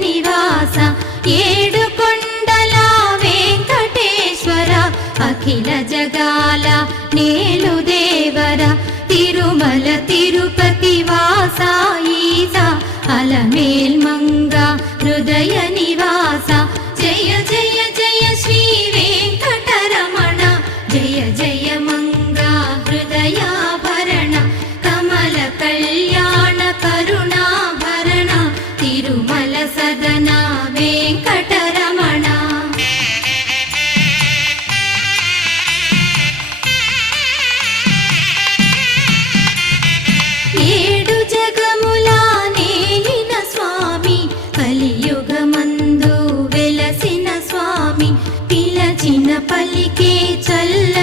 నివాస ఏడుకొండల వెంకటేశ్వర అఖిల జగాల నేలు దేవర తిరుమల తిరుపతి వాస ఈస అలమేల్ మంగ హృదయ నివాస జయ జయ జయ శ్రీ వెంకటరమణ జయ జయ మంగ హృదయాభరణ కమల కళ్యాణ కరుణాభరణ తిరుమల సదన వెంకటరమణ. ఏడు జగముల నేలిన స్వామి కలియుగమందు వెలసిన స్వామి పిలచిన పలికే చల్ల